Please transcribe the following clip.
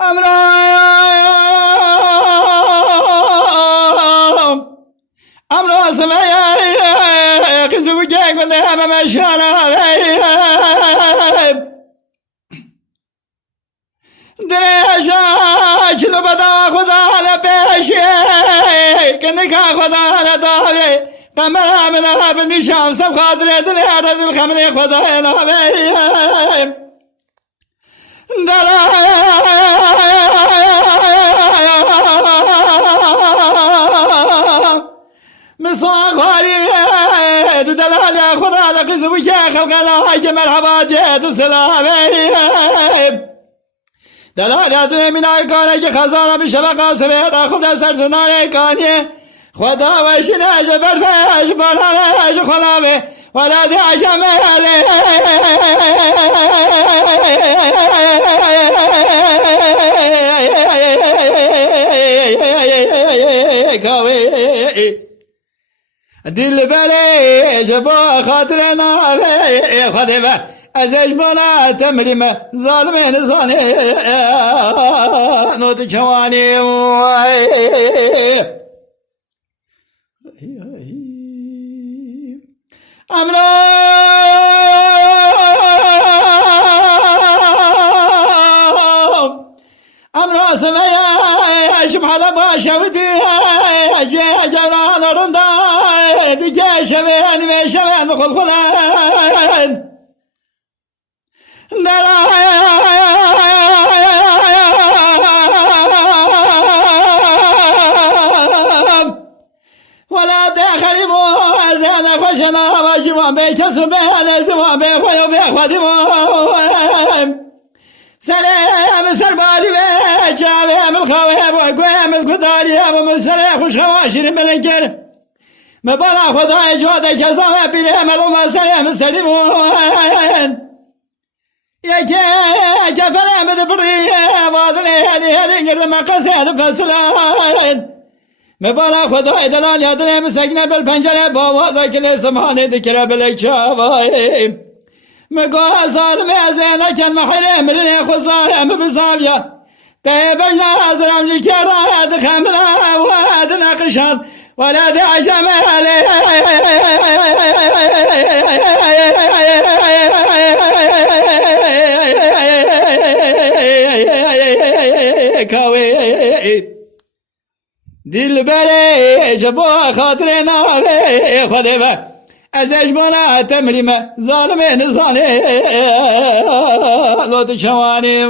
امرام امرا سمایا قزو جاي قلنا ما مشانا دريشا شنو بدا خدا على بيشي كنك خدا على داري فمرا منا بني شمس بخاطر دل عرض الخمر خدا انا مصاغري دلال يا خدا لقزو يا خلقنا حاج مرحبا جيت السلام دلال من ايقانه خزانه بشبقه سبيل خدا سرزنان ايقانه خدا وشنا جبر فاش برهاش خلابه ولا دي عشم دل بلي جبا خاطرنا خدمه ازش بنا تمريم ظالمين زاني نوت جواني امرا سمايا شمحل باشا ودي جران رندا دي شبان مشبان مخلخلان ولا داخل موازنة خشنا وجوان بيكسب على زوان بيخوي بيخوي سلام سربالي بيجاب الخويب وقوام القداري ومسلح وشواشر ملنكر مبالا خداي جودة كزامة بلهم وما سلام سلمون يا كفلا من بريه واضلي هذه يرد ما قصيد فسلان مبالا خداي دلال يدني مسكنه بالپنجره باوازه كل سمانه ذكره بالكشافه مقا ظالم ازينا كان محرم من خزايا بزاويه طيبنا ازرم جكرا دخمنا وادنا قشان ولا دعجم عليه دل بلي جبوا خاطرنا خدمه ازش بنا تمريم ظالمين زاني لو تشواني